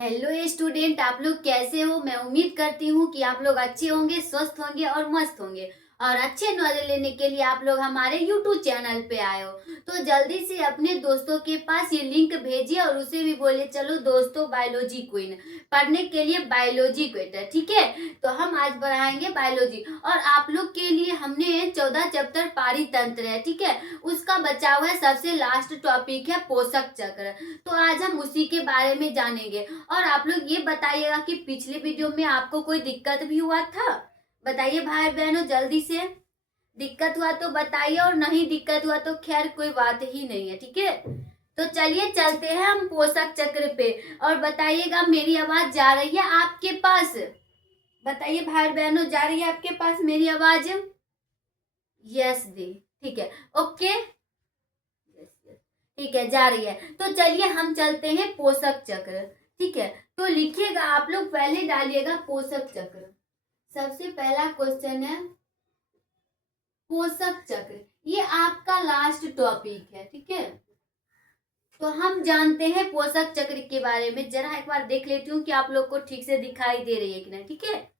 Hello student, आप लोग कैसे हो। मैं उम्मीद करती हूँ कि आप लोग अच्छे होंगे, स्वस्थ होंगे और मस्त होंगे। और अच्छे नॉलेज लेने के लिए आप लोग हमारे यूट्यूब चैनल पे आए हो तो जल्दी से अपने दोस्तों के पास ये लिंक भेजिए और उसे भी बोले चलो दोस्तों बायोलॉजी क्वीन पढ़ने के लिए बायोलॉजी क्वेटर। ठीक है, तो हम आज पढ़ाएंगे बायोलॉजी और आप लोग के लिए हमने 14 चैप्टर पारितंत्र है। ठीक है, उसका बचा हुआ है सबसे लास्ट टॉपिक है पोषक चक्र। तो आज हम उसी के बारे में जानेंगे। और आप लोग ये बताइएगा कि पिछले वीडियो में आपको कोई दिक्कत भी हुआ था। बताइए भाई बहनों, जल्दी से। दिक्कत हुआ तो बताइए और नहीं दिक्कत हुआ तो खैर कोई बात ही नहीं है। ठीक है, तो चलिए चलते हैं हम पोषक चक्र पे। और बताइएगा मेरी आवाज जा रही है आपके पास। बताइए भाई बहनों, जा रही है आपके पास मेरी आवाज। यस दी, ठीक है, ओके, ठीक है, जा रही है। तो चलिए हम चलते हैं पोषक चक्र। ठीक है, तो लिखिएगा आप लोग, पहले डालिएगा पोषक चक्र। सबसे पहला क्वेश्चन है पोषक चक्र, ये आपका लास्ट टॉपिक है। ठीक है, तो हम जानते हैं पोषक चक्र के बारे में। जरा एक बार देख लेती हूँ कि आप लोग को ठीक से दिखाई दे रही है कि नहीं। ठीक है,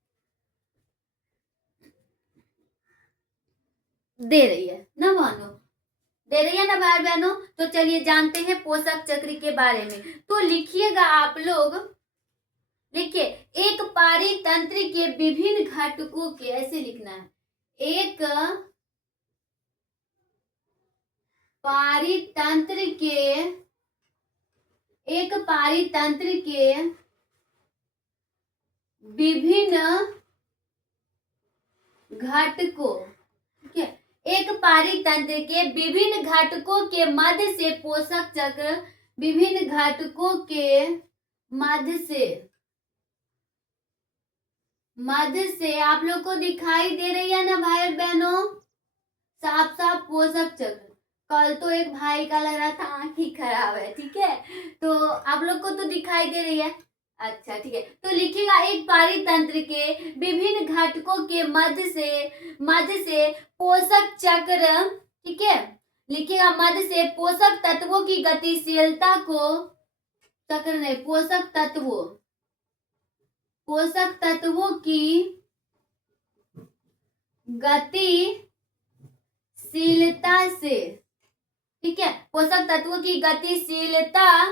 दे रही है ना मानो, दे रही है ना भाई बहनों। तो चलिए जानते हैं पोषक चक्र के बारे में। तो लिखिएगा आप लोग, देखिए, एक पारितंत्र के विभिन्न घटकों के, ऐसे लिखना है, एक पारितंत्र के, एक पारितंत्र के विभिन्न घटकों, ठीक है, एक पारितंत्र के विभिन्न घटकों के मध्य से पोषक चक्र, विभिन्न घटकों के मध्य से आप लोग को दिखाई दे रही है ना भाई और बहनों, साफ साफ पोषक चक्र। कल तो एक भाई का लग रहा था आंख ही खराब है। ठीक है, तो आप लोग को तो दिखाई दे रही है। अच्छा ठीक है, तो लिखिएगा एक पारितंत्र के विभिन्न घटकों के मध्य से पोषक चक्र। ठीक है, लिखिएगा मध्य से पोषक तत्वों की गतिशीलता को, चक्र नहीं, पोषक तत्वों की गतिशीलता से, ठीक है, पोषक तत्वों की गतिशीलता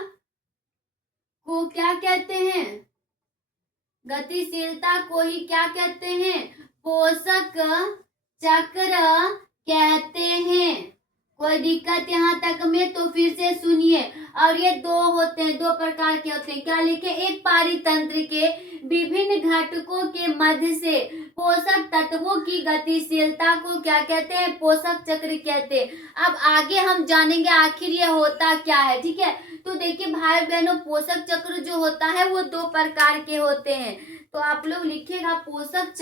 को क्या कहते हैं, गतिशीलता को ही क्या कहते हैं, पोषक चक्र कहते हैं। कोई दिक्कत यहाँ तक में तो फिर से सुनिए। और ये दो होते हैं, दो प्रकार के होते हैं। क्या लिखे, एक पारितंत्र के विभिन्न घटकों के मध्य से पोषक तत्वों की गतिशीलता को क्या कहते हैं, पोषक चक्र कहते हैं। अब आगे हम जानेंगे आखिर ये होता क्या है। ठीक है, तो देखिए भाई बहनों, पोषक चक्र जो होता है वो दो प्रकार के होते हैं। तो आप लोग लिखिएगा पोषक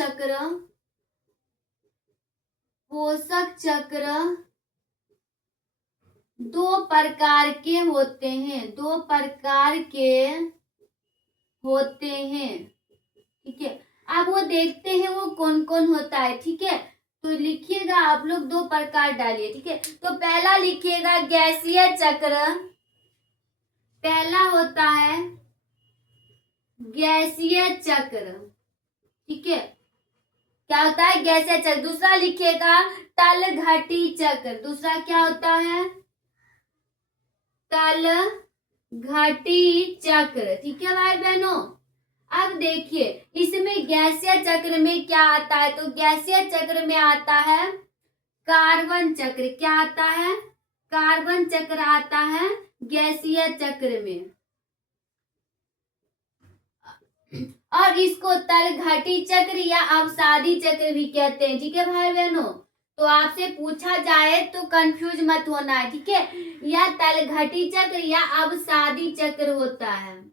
चक्र, दो प्रकार के होते हैं, दो प्रकार के होते हैं। ठीक है, अब वो देखते हैं वो कौन कौन होता है। ठीक है, तो लिखिएगा आप लोग दो प्रकार डालिए। ठीक है, तो पहला लिखिएगा गैसीय चक्र, पहला होता है गैसीय चक्र। ठीक है, क्या होता है, गैसीय चक्र। दूसरा लिखिएगा तल घटी चक्र, दूसरा क्या होता है, तल घटी चक्र। ठीक है भाई बहनों, अब देखिए इसमें गैसीय चक्र में क्या आता है, तो गैसीय चक्र में आता है कार्बन चक्र। क्या आता है, कार्बन चक्र आता है गैसीय चक्र में। और इसको तल घटी चक्र या अवसादी चक्र भी कहते हैं। ठीक है भाई बहनों, तो आपसे पूछा जाए तो कंफ्यूज मत होना है। ठीक है, या तल घटी चक्र या अवसादी चक्र होता है,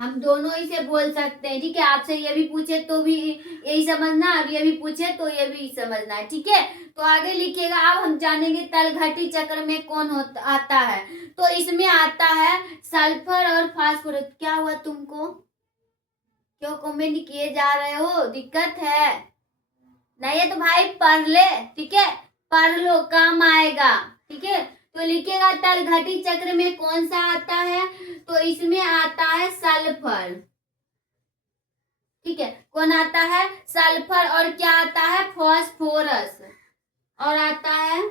हम दोनों ही से बोल सकते हैं। ठीक है, आपसे ये भी पूछे तो भी यही समझना, अब ये भी पूछे तो ये भी समझना है। ठीक है, तो आगे लिखिएगा। अब हम जानेंगे तल घटी चक्र में कौन आता है। तो इसमें आता है सल्फर और फास्फोरस। क्या हुआ तुमको, क्यों कमेंट किए जा रहे हो, दिक्कत है? नहीं है तो भाई पढ़ ले। ठीक है, पढ़ लो, काम आएगा। ठीक है, तो लिखिएगा तलघटी चक्र में कौन सा आता है, तो इसमें आता है सल्फर। ठीक है, कौन आता है, सल्फर, और क्या आता है, फास्फोरस, और आता है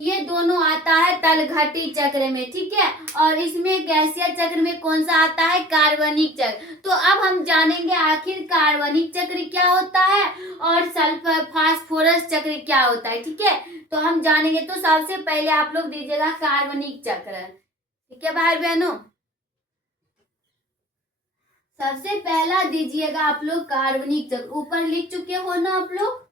ये दोनों आता है तलघटी चक्र में। ठीक है, और इसमें गैसीय चक्र में कौन सा आता है, कार्बनिक चक्र। तो अब हम जानेंगे आखिर कार्बनिक चक्र क्या होता है और सल्फर फास्फोरस चक्र क्या होता है। ठीक है, तो हम जानेंगे। तो सबसे पहले आप लोग दीजिएगा कार्बनिक चक्र। ठीक है भाई बहनों, सबसे पहला दीजिएगा आप लोग कार्बनिक चक्र। ऊपर लिख चुके हो ना आप लोग,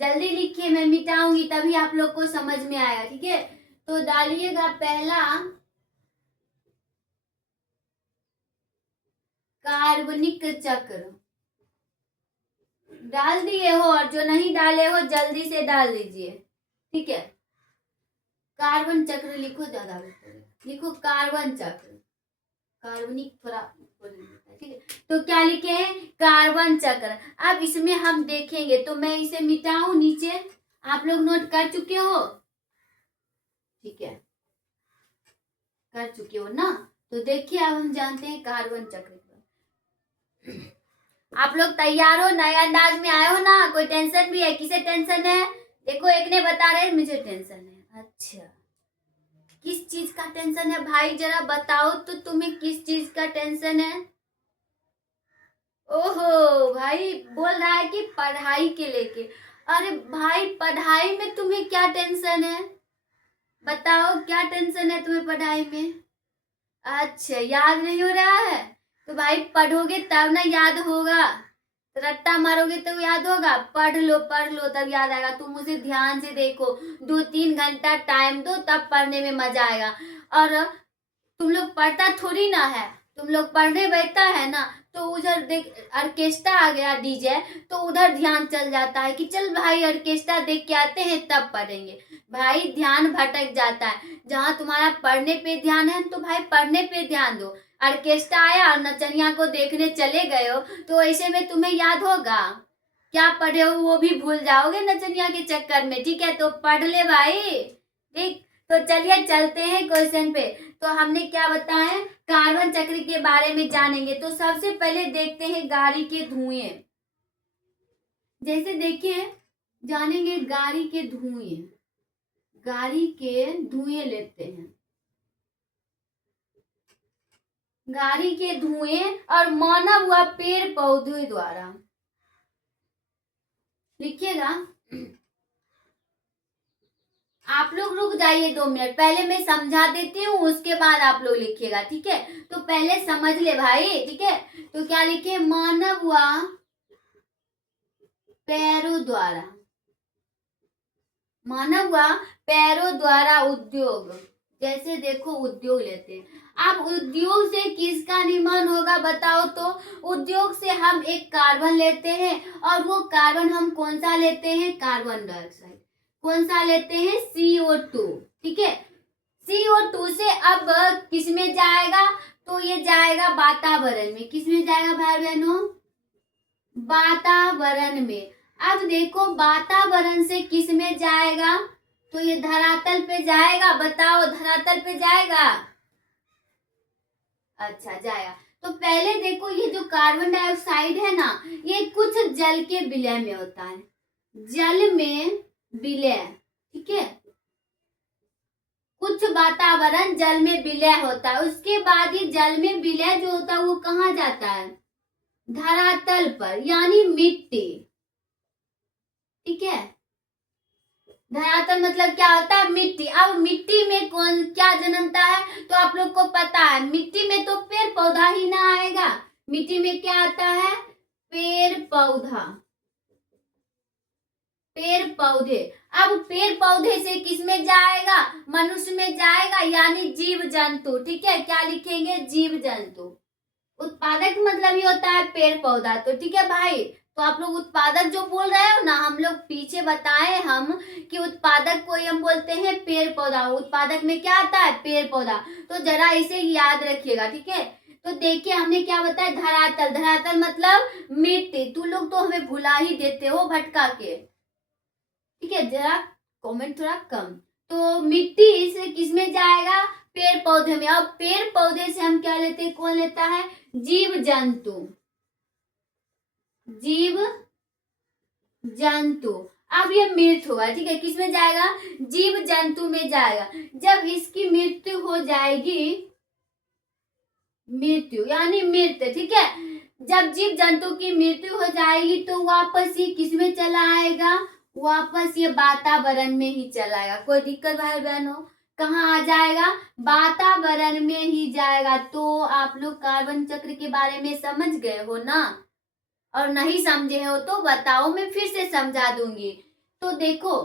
जल्दी लिखिए, मैं मिटाऊंगी तभी आप लोग को समझ में आएगा। ठीक है, तो डालिएगा पहला कार्बनिक चक्र। डाल दिए हो, और जो नहीं डाले हो जल्दी से डाल दीजिए। ठीक है, कार्बन चक्र लिखो, ज्यादा लिखो कार्बन चक्र, कार्बनिक थोड़ा। ठीक है, तो क्या लिखे हैं, कार्बन चक्र। अब इसमें हम देखेंगे, तो मैं इसे मिटाऊं नीचे, आप लोग नोट कर चुके हो। ठीक है, कर चुके हो ना, तो देखिए अब हम जानते हैं कार्बन चक्र। आप लोग तैयार हो, नए अंदाज में आए हो ना, कोई टेंशन भी है, किसे टेंशन है, देखो एक ने बता रहे मुझे टेंशन है। अच्छा, किस चीज का टेंशन है भाई, जरा बताओ तो, तुम्हें किस चीज का टेंशन है। ओहो, भाई बोल रहा है कि पढ़ाई के लेके। अरे भाई, पढ़ाई में तुम्हें क्या टेंशन है, बताओ क्या टेंशन है तुम्हें पढ़ाई में। अच्छा, याद नहीं हो रहा है, तो भाई पढ़ोगे तब ना याद होगा, रट्टा मारोगे तो याद होगा। पढ़ लो तब याद आएगा। तुम उसे ध्यान से देखो, 2-3 घंटा टाइम दो, तब पढ़ने में मजा आएगा। और तुम लोग पढ़ता थोड़ी ना है, तुम लोग पढ़ने बैठता है ना, तो उधर देख ऑर्केस्ट्रा आ गया डीजे, तो उधर ध्यान चल जाता है कि चल भाई ऑर्केस्ट्रा देख के आते हैं तब पढ़ेंगे। भाई ध्यान भटक जाता है। जहाँ तुम्हारा पढ़ने पे ध्यान है तो भाई पढ़ने पे ध्यान दो। ऑर्केस्ट्रा आया और नचनिया को देखने चले गए हो, तो ऐसे में तुम्हें याद होगा, क्या पढ़े हो वो भी भूल जाओगे नचनिया के चक्कर में। ठीक है, तो पढ़ ले भाई। ठीक, तो चलिए चलते हैं क्वेश्चन पे। तो हमने क्या बताया, कार्बन चक्र के बारे में जानेंगे। तो सबसे पहले देखते हैं गाड़ी के धुएं। जैसे देखिए, जानेंगे गाड़ी के धुएं, गाड़ी के धुएं लेते हैं, गाड़ी के धुएं और मानव व पेड़ पौधे द्वारा। लिखिएगा, आप लोग रुक जाइए 2 मिनट, पहले मैं समझा देती हूँ, उसके बाद आप लोग लिखिएगा। ठीक है, तो पहले समझ ले भाई। ठीक है, तो क्या लिखे, मानव व पैरों द्वारा, मानव व पैरों द्वारा उद्योग। जैसे देखो उद्योग लेते हैं, अब उद्योग से किसका निर्माण होगा बताओ तो। उद्योग से हम एक कार्बन लेते हैं, और वो कार्बन हम कौन सा लेते हैं, कार्बन डाइऑक्साइड। कौन सा लेते हैं, CO2। ठीक है, CO2 से अब किस में जाएगा, तो ये जाएगा वातावरण में। किस में जाएगा भाई बहनों, वातावरण में। अब देखो वातावरण से किस में जाएगा, तो ये धरातल पे जाएगा। बताओ धरातल पे जाएगा, अच्छा जाएगा। तो पहले देखो, ये जो कार्बन डाइऑक्साइड है ना, ये कुछ जल के विलय में होता है, जल में विलय। ठीक है, कुछ वातावरण जल में विलय होता है, उसके बाद ये जल में विलय जो होता है वो कहाँ जाता है, धरातल पर, यानी मिट्टी। ठीक है, धरातल मतलब क्या होता है, मिट्टी। अब मिट्टी में कौन क्या जन्मता है, तो आप लोग को पता है, मिट्टी में तो पेड़ पौधा ही ना आएगा। मिट्टी में क्या आता है, पेड़ पौधा, पेड़ पौधे। अब पेड़ पौधे से किस में जाएगा, मनुष्य में जाएगा, यानी जीव जंतु। ठीक है, क्या लिखेंगे, जीव जंतु। उत्पादक मतलब ये होता है पेड़ पौधा। तो ठीक है भाई, तो आप लोग उत्पादक जो बोल रहे हो ना, हम लोग पीछे बताए हम कि उत्पादक को हम बोलते हैं पेड़ पौधा। उत्पादक में क्या आता है, पेड़ पौधा। तो जरा इसे याद रखिएगा। ठीक है, तो देखिए हमने क्या बताया, धरातल। धरातल मतलब मिट्टी। तू लोग तो हमें भुला ही देते हो भटका के, ठीक है, जरा कमेंट थोड़ा कम। तो मिट्टी से किस में जाएगा, पेड़ पौधे में। अब पेड़ पौधे से हम क्या लेते हैं, कौन लेता है, जीव जंतु। जीव जंतु। अब ये मृत होगा, ठीक है, किस में जाएगा, जीव जंतु में जाएगा। जब इसकी मृत्यु हो जाएगी, मृत्यु यानी मृत, ठीक है, जब जीव जंतु की मृत्यु हो जाएगी तो वापस ये किस में चला आएगा, वापस ये वातावरण में ही चला आएगा। कोई दिक्कत भाई बहनों, कहाँ आ जाएगा, वातावरण में ही जाएगा। तो आप लोग कार्बन चक्र के बारे में समझ गए हो ना, और नहीं समझे हो तो बताओ, मैं फिर से समझा दूंगी। तो देखो,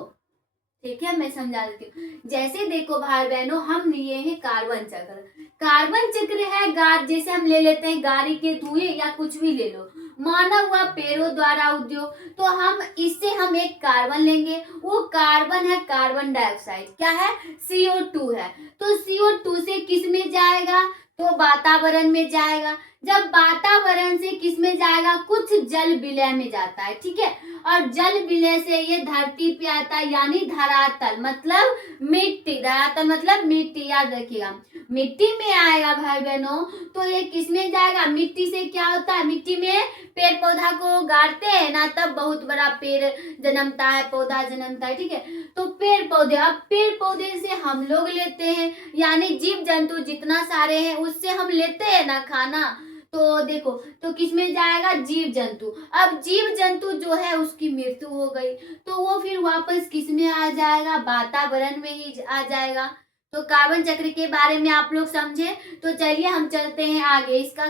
ठीक है, मैं समझा देती हूँ। जैसे देखो भाई बहनों, हम लिए हैं कार्बन चक्र। कार्बन चक्र है जैसे हम ले लेते हैं गाड़ी के धुएं या कुछ भी ले लो, माना हुआ पेड़ों द्वारा उद्योग, तो हम इससे हम एक कार्बन लेंगे, वो कार्बन है कार्बन डाइऑक्साइड, क्या है, CO2 है। तो CO2 से किस में जाएगा, तो वातावरण में जाएगा। जब वातावरण से किस में जाएगा, कुछ जल विलय में जाता है, ठीक है, और जल विलय से ये धरती पे आता है, यानी धरातल मतलब मिट्टी। धरातल मतलब मिट्टी, याद रखिएगा, मिट्टी में आएगा भाई बहनों। तो ये किस में जाएगा, मिट्टी से क्या होता है, मिट्टी में पेड़ पौधा को गाड़ते हैं ना, तब बहुत बड़ा पेड़ जन्मता है, पौधा जन्मता है, ठीक है। तो पेड़ पौधे, अब पेड़ पौधे से हम लोग लेते हैं, यानी जीव जंतु जितना सारे हैं उससे हम लेते हैं ना खाना। तो देखो, तो किस में जाएगा, जीव जंतु। अब जीव जंतु जो है उसकी मृत्यु हो गई, तो वो फिर वापस किस में आ जाएगा, वातावरण में ही आ जाएगा। तो कार्बन चक्र के बारे में आप लोग समझे। तो चलिए हम चलते हैं आगे, इसका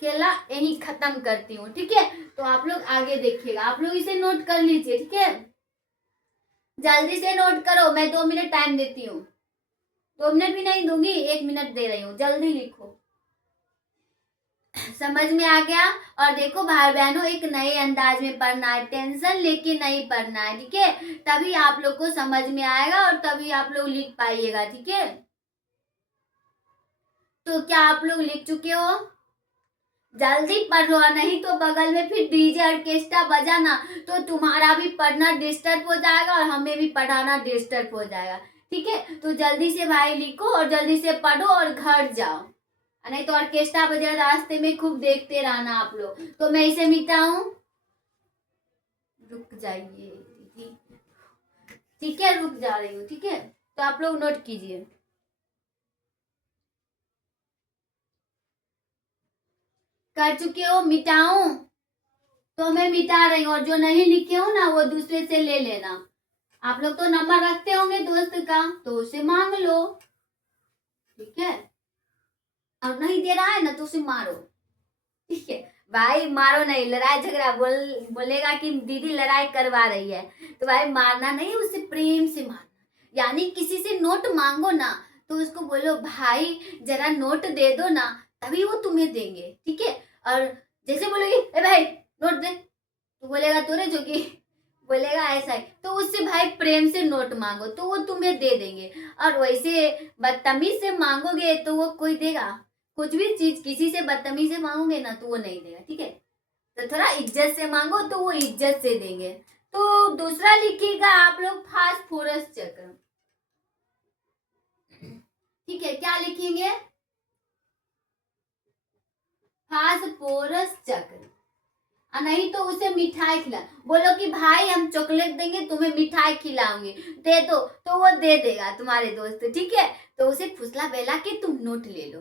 खेला यही खत्म करती हूँ, ठीक है। तो आप लोग आगे देखिएगा, आप लोग इसे नोट कर लीजिए, ठीक है, जल्दी से नोट करो। मैं 2 मिनट टाइम देती हूँ, 2 मिनट भी नहीं दूंगी, 1 मिनट दे रही हूँ, जल्दी लिखो। समझ में आ गया। और देखो भाई बहनों, एक नए अंदाज में पढ़ना है, टेंशन लेके नहीं पढ़ना है, ठीक है, तभी आप लोग को समझ में आएगा और तभी आप लोग लिख पाइएगा, ठीक है। तो क्या आप लोग लिख चुके हो, जल्दी पढ़ो, नहीं तो बगल में फिर डीजे ऑर्केस्ट्रा बजाना तो तुम्हारा भी पढ़ना डिस्टर्ब हो जाएगा और हमें भी पढ़ाना डिस्टर्ब हो जाएगा, ठीक है। तो जल्दी से भाई लिखो और जल्दी से पढ़ो और घर जाओ, नहीं तो ऑर्केस्ट्रा बजा रास्ते में खूब देखते रहना आप लोग। तो मैं इसे मिटाऊं, रुक जाइए दीदी, ठीक है, रुक जा रही हूँ, ठीक है। तो आप लोग नोट कीजिए, कर चुके हो, मिटाऊं, तो मैं मिटा रही हूँ, और जो नहीं लिखे हो ना वो दूसरे से ले लेना। आप लोग तो नंबर रखते होंगे दोस्त का, तो उसे मांग लो, ठीक है, और नहीं दे रहा है ना तो उसे मारो, ठीक है भाई, मारो नहीं, लड़ाई झगड़ा बोलेगा कि दीदी लड़ाई करवा रही है, तो भाई मारना नहीं, उसे प्रेम से मारना। यानी किसी से नोट मांगो ना तो उसको बोलो भाई जरा नोट दे दो ना, तभी वो तुम्हें देंगे, ठीक है। और जैसे बोलोगे ए भाई नोट दे, तो बोलेगा तूने जो कि बोलेगा ऐसा है, तो उससे भाई प्रेम से नोट मांगो तो वो तुम्हें दे देंगे। और वैसे बदतमीज से मांगोगे तो वो कोई देगा, कुछ भी चीज किसी से बदतमीज से मांगोगे ना तो वो नहीं देगा, ठीक है। तो थोड़ा इज्जत से मांगो तो वो इज्जत से देंगे। तो दूसरा लिखिएगा आप लोग, फास्फोरस चक्र, ठीक है, क्या लिखेंगे, फास्फोरस चक्र। नहीं तो उसे मिठाई खिला, बोलो कि भाई हम चॉकलेट देंगे तुम्हें, मिठाई खिलाऊंगी, दे दो, तो वो दे देगा तुम्हारे दोस्त, ठीक है। तो उसे फुसला बेला के तुम नोट ले लो।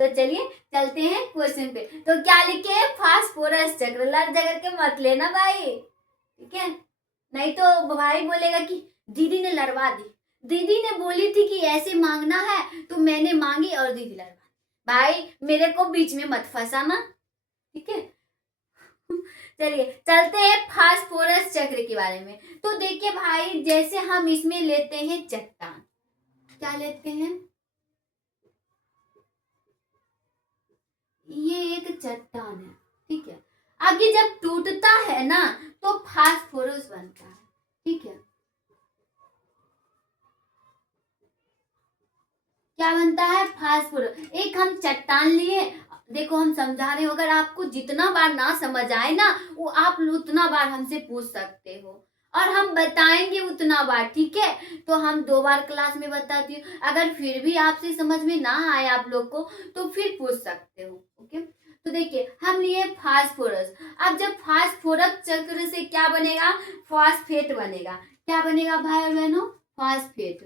तो चलिए चलते हैं क्वेश्चन पे। तो क्या लिखे, फास्फोरस चक्र, लड़ झगड़ के मत लेना भाई, ठीक है, नहीं तो भाई बोलेगा कि दीदी ने लड़वा दी, दीदी ने बोली थी कि ऐसे मांगना है तो मैंने मांगी और दीदी लड़वा, भाई मेरे को बीच में मत फंसाना, ठीक है। चलिए चलते हैं फास्फोरस चक्र के बारे में। तो देखिए भाई, जैसे हम इसमें लेते हैं चट्टान, क्या लेते हैं, ये एक चट्टान है, ठीक है, आगे जब टूटता है ना तो फास्फोरस बनता है, ठीक है। क्या बनता है, फास्फोरस। एक हम चट्टान लिए, देखो हम समझा रहे हो, अगर आपको जितना बार ना समझ आए ना, वो आप उतना बार हमसे पूछ सकते हो और हम बताएंगे उतना बार, ठीक है। तो हम 2 बार क्लास में बताती हूँ, अगर फिर भी आपसे समझ में ना आए आप लोग को तो फिर पूछ सकते हो, ओके। तो देखिए हम लिए फास्फोरस। अब जब फास्फोरस चक्र से क्या बनेगा, फास्फेट बनेगा। क्या बनेगा भाई और बहनों, फास्फेट,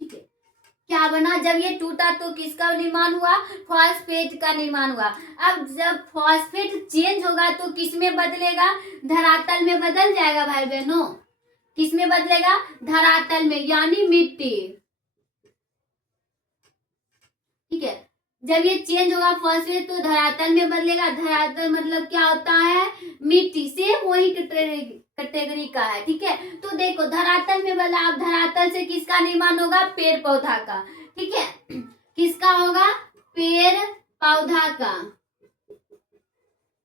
ठीक है। क्या बना, जब ये टूटा तो किसका निर्माण हुआ, फॉस्फेट का निर्माण हुआ। अब जब फॉस्फेट चेंज होगा तो किस में बदलेगा, धरातल में बदल जाएगा भाई बहनों। किस में बदलेगा, धरातल में, यानी मिट्टी, ठीक है। जब ये चेंज होगा फॉस्फेट तो धरातल में बदलेगा। धरातल मतलब क्या होता है, मिट्टी से वही कैटेगरी का है, ठीक है। तो देखो धरातल में बदला, अब धरातल से किसका निर्माण होगा, पेड़ पौधा का, ठीक है। किसका होगा, पेड़ पौधा का,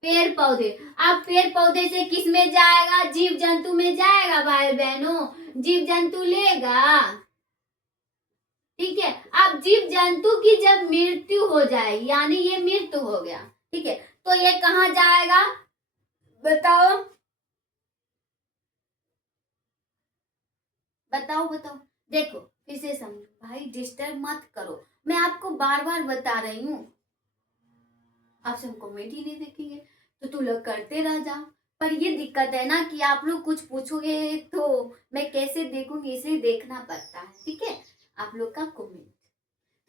पेड़ पौधे। अब पेड़ पौधे से किस में जाएगा, जीव जंतु में जाएगा भाई बहनों, जीव जंतु लेगा, ठीक है। अब जीव जंतु की जब मृत्यु हो जाए, यानी ये मृत्यु हो गया, ठीक है, तो ये कहाँ जाएगा, बताओ बताओ बताओ। देखो फिर से समझो भाई, डिस्टर्ब मत करो, मैं आपको बार बार बता रही हूँ। आपसे हम कमेंट ही नहीं देखेंगे तो तू लोग करते रह जाओ। पर ये दिक्कत है ना कि आप लोग कुछ पूछोगे तो मैं कैसे देखूंगी, इसलिए देखना पड़ता है, ठीक है, आप लोग का कमेंट।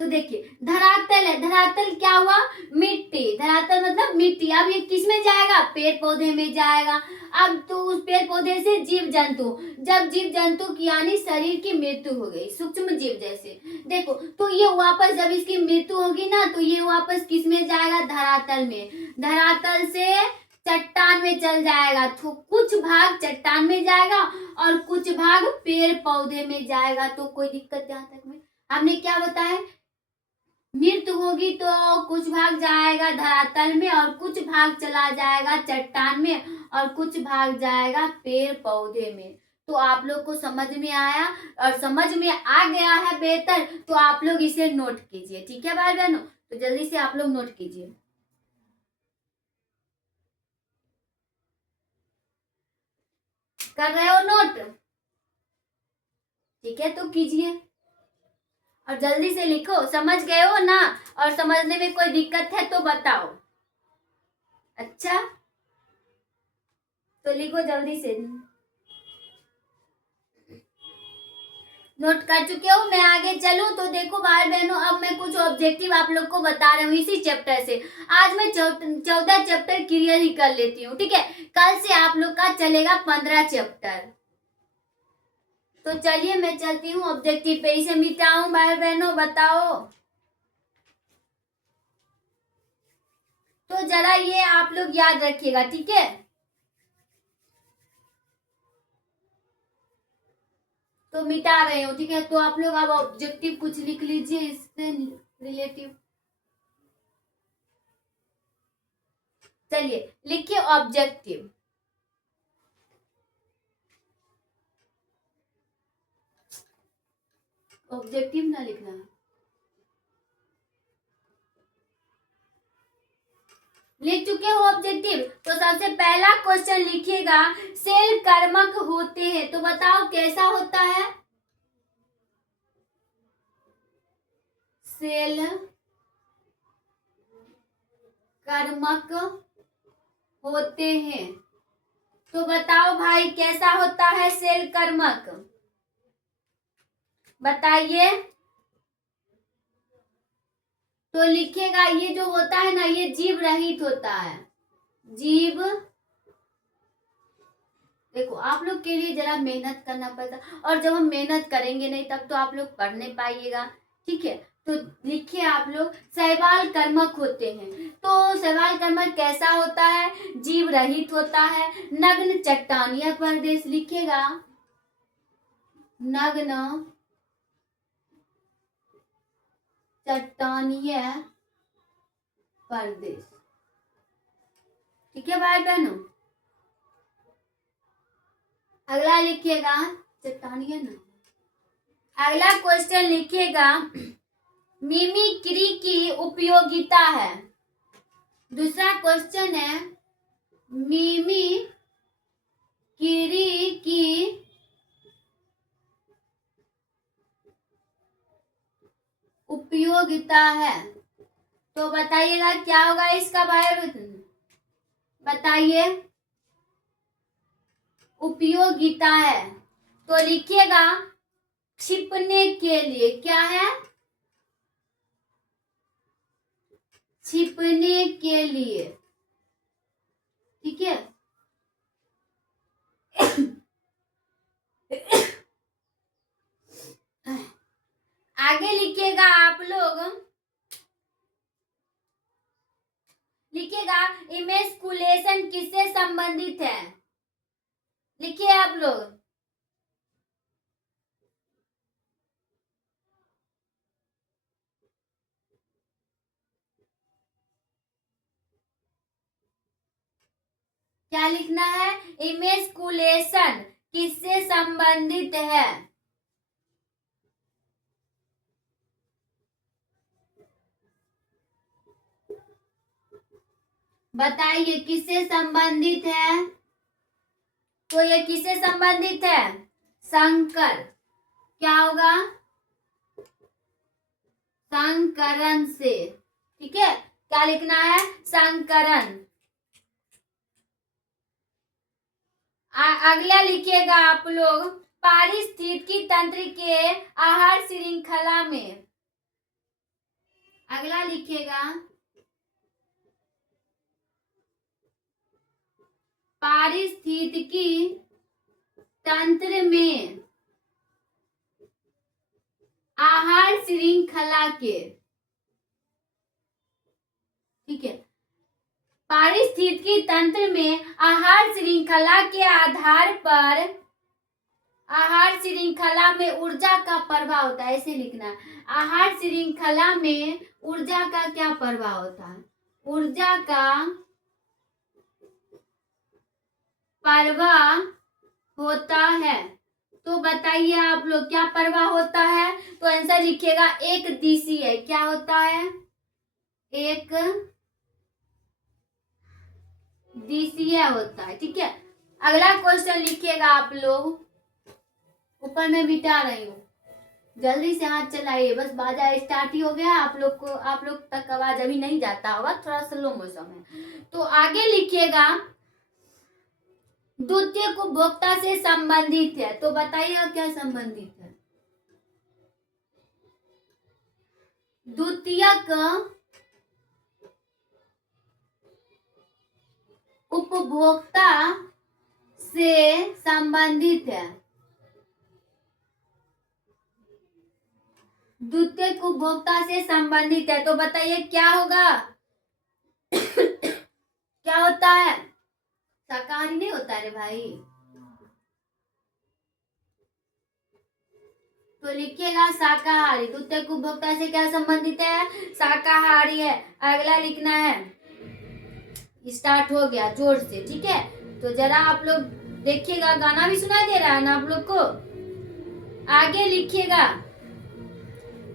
तो देखिए धरातल है, धरातल क्या हुआ, मिट्टी, धरातल मतलब मिट्टी। अब ये किस में जाएगा, पेड़ पौधे में जाएगा। अब तो उस पेड़ पौधे से जीव जंतु, जब जीव जंतु की यानी शरीर की मृत्यु हो गई, सूक्ष्म जीव जैसे, देखो तो ये वापस जब इसकी मृत्यु होगी ना तो ये वापस किस में जाएगा, धरातल में। धरातल से चट्टान में चल जाएगा, तो कुछ भाग चट्टान में जाएगा और कुछ भाग पेड़ पौधे में जाएगा। तो कोई दिक्कत यहाँ तक में, हमने क्या बताया, मृत्यु होगी तो कुछ भाग जाएगा धरातल में और कुछ भाग चला जाएगा चट्टान में और कुछ भाग जाएगा पेड़ पौधे में। तो आप लोग को समझ में आया और समझ में आ गया है बेहतर, तो आप लोग इसे नोट कीजिए, ठीक है भाई बहनों। तो जल्दी से आप लोग नोट कीजिए, कर रहे हो नोट, ठीक है, तो कीजिए और जल्दी से लिखो। समझ गए हो ना, और समझने में कोई दिक्कत है तो बताओ, अच्छा तो लिखो जल्दी से। नोट कर चुके हो, मैं आगे चलूं तो देखो भाई बहनों, अब मैं कुछ ऑब्जेक्टिव आप लोग को बता रही हूँ इसी चैप्टर से। आज मैं 14 चैप्टर क्लियर ही कर लेती हूँ, ठीक है। कल से आप लोग का चलेगा 15 चैप्टर। तो चलिए मैं चलती हूँ ऑब्जेक्टिव पे, इसे मिटाऊं भाई बहनों, बताओ। तो जरा ये आप लोग याद रखिएगा, ठीक है। तो मिटा रहे हो, ठीक है। तो आप लोग अब ऑब्जेक्टिव कुछ लिख लीजिए इससे रिलेटिव। चलिए लिखिए ऑब्जेक्टिव, ऑब्जेक्टिव ना लिखना, लिख चुके हो ऑब्जेक्टिव। तो सबसे पहला क्वेश्चन लिखिएगा, सेल कर्मक होते हैं, तो बताओ कैसा होता है, सेल कर्मक होते हैं। तो बताओ भाई कैसा होता है सेल कर्मक, बताइए। तो लिखिएगा ये जो होता है ना, ये जीव रहित होता है, जीव। देखो आप लोग के लिए जरा मेहनत करना पड़ता, और जब हम मेहनत करेंगे नहीं तब तो आप लोग पढ़ नहीं पाइएगा, ठीक है। तो लिखिए आप लोग, शैवाल कर्मक होते हैं। तो शैवाल कर्मक कैसा होता है, जीव रहित होता है, नग्न चट्टानीय प्रदेश, लिखिएगा नग्न चट्टानीय प्रदेश, ठीक है भाई बहनों। अगला लिखिएगा चट्टानिया ना। अगला क्वेश्चन लिखिएगा, मिमिक्री की उपयोगिता है। दूसरा क्वेश्चन है, मिमिक्री की उपयोगिता है। तो बताइएगा क्या होगा इसका भाई, बताइए। उपयोगिता है तो लिखिएगा छिपने के लिए। क्या है? छिपने के लिए। ठीक है। आगे लिखिएगा आप लोग, लिखिएगा इमेस्कुलेशन किससे संबंधित है। लिखिए आप लोग। क्या लिखना है? इमेस्कुलेशन किससे संबंधित है। बताइए किससे संबंधित है। तो ये किससे संबंधित है? संकर। क्या होगा? संकरण से। ठीक है। क्या लिखना है? संकरण। अगला लिखिएगा आप लोग, पारिस्थितिकी तंत्र के आहार श्रृंखला में। अगला लिखिएगा, पारिस्थितिकी तंत्र में आहार श्रृंखला के। ठीक है। पारिस्थितिकी तंत्र में आहार श्रृंखला के आधार पर आहार श्रृंखला में ऊर्जा का प्रभाव होता है। ऐसे लिखना है, आहार श्रृंखला में ऊर्जा का क्या प्रभाव होता है। ऊर्जा का प्रवाह होता है। तो बताइए आप लोग क्या प्रवाह होता है। तो आंसर लिखिएगा एक दिशीय। क्या होता है? एक दिशीय होता है। ठीक है। अगला क्वेश्चन लिखिएगा आप लोग, ऊपर में मिटा रही हूँ, जल्दी से हाथ चलाइए। बस बाजा स्टार्ट ही हो गया। आप लोग तक आवाज अभी नहीं जाता होगा, थोड़ा स्लो मौसम है। तो आगे लिखिएगा, द्वितीयक उपभोक्ता से संबंधित है। तो बताइएगा क्या संबंधित है। द्वितीयक उपभोक्ता से संबंधित है। द्वितीयक उपभोक्ता से संबंधित है। तो बताइए क्या होगा। क्या होता है? शाकाहारी नहीं होता रे भाई। तो लिखिएगा शाकाहारी। द्वितीयक उपभोक्ता से क्या संबंधित है? शाकाहारी है। अगला लिखना है, स्टार्ट हो गया जोर से। ठीक है। तो जरा आप लोग देखिएगा, गाना भी सुनाई दे रहा है ना आप लोग को। आगे लिखिएगा,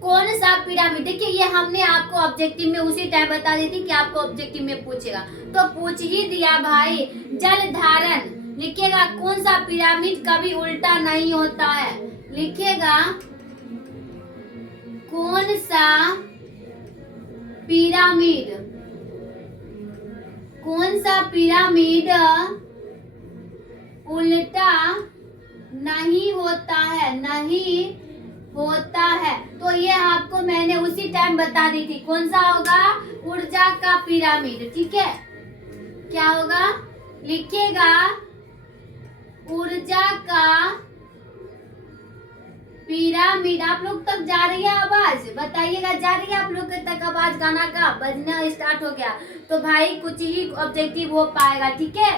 कौन सा पिरामिड। देखिए ये हमने आपको ऑब्जेक्टिव में उसी टाइम बता दी थी कि आपको ऑब्जेक्टिव में पूछेगा, तो पूछ ही दिया भाई। जल धारण। लिखिएगा कौन सा पिरामिड कभी उल्टा नहीं होता है। लिखिएगा कौन सा पिरामिड, कौन सा पिरामिड उल्टा नहीं होता है, नहीं होता है। तो ये आपको मैंने उसी टाइम बता दी थी। कौन सा होगा? ऊर्जा का पिरामिड। ठीक है। क्या होगा? लिखिएगा ऊर्जा का पिरामिड। आप लोग तक जा रही है आवाज? बताइएगा जा रही है आप लोग तक आवाज। गाना का बजना स्टार्ट हो गया तो भाई कुछ ही ऑब्जेक्टिव हो पाएगा। ठीक है।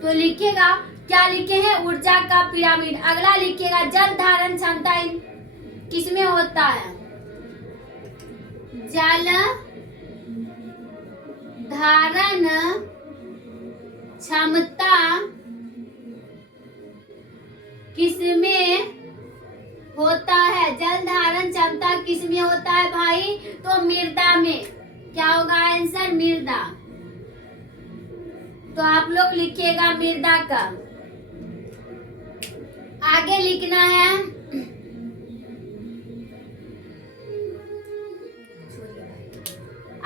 तो लिखिएगा क्या लिखे हैं? ऊर्जा का पिरामिड। अगला लिखिएगा जल धारण क्षमता किसमें होता है? जल धारण क्षमता किसमें होता है? जल धारण क्षमता किसमें होता है भाई? तो मृदा में। क्या होगा आंसर? मृदा। तो आप लोग लिखिएगा मृदा का। आगे लिखना है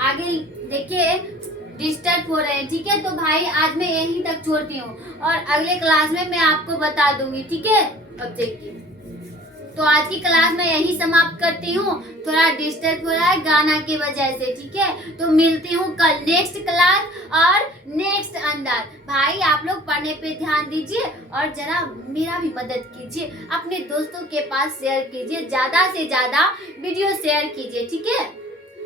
आगे देखिए डिस्टर्ब हो रहे हैं, ठीक है? तो भाई आज मैं यहीं तक छोड़ती हूँ और अगले क्लास में मैं आपको बता दूंगी, ठीक है? अब देखिए, तो आज की क्लास मैं यहीं समाप्त करती हूँ। थोड़ा डिस्टर्ब हो रहा है गाना की वजह से, ठीक है? तो मिलती हूँ कल नेक्स्ट क्लास और नेक्स्ट अंदाज। भाई आप लोग पढ़ने पे ध्यान दीजिए और जरा मेरा भी मदद कीजिए, अपने दोस्तों के पास शेयर कीजिए, ज्यादा से ज्यादा वीडियो शेयर कीजिए, ठीक है?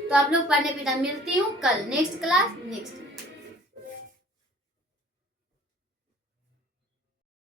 तो आप लोग पढ़ने पे ध्यान। मिलती हूँ कल नेक्स्ट क्लास नेक्स्ट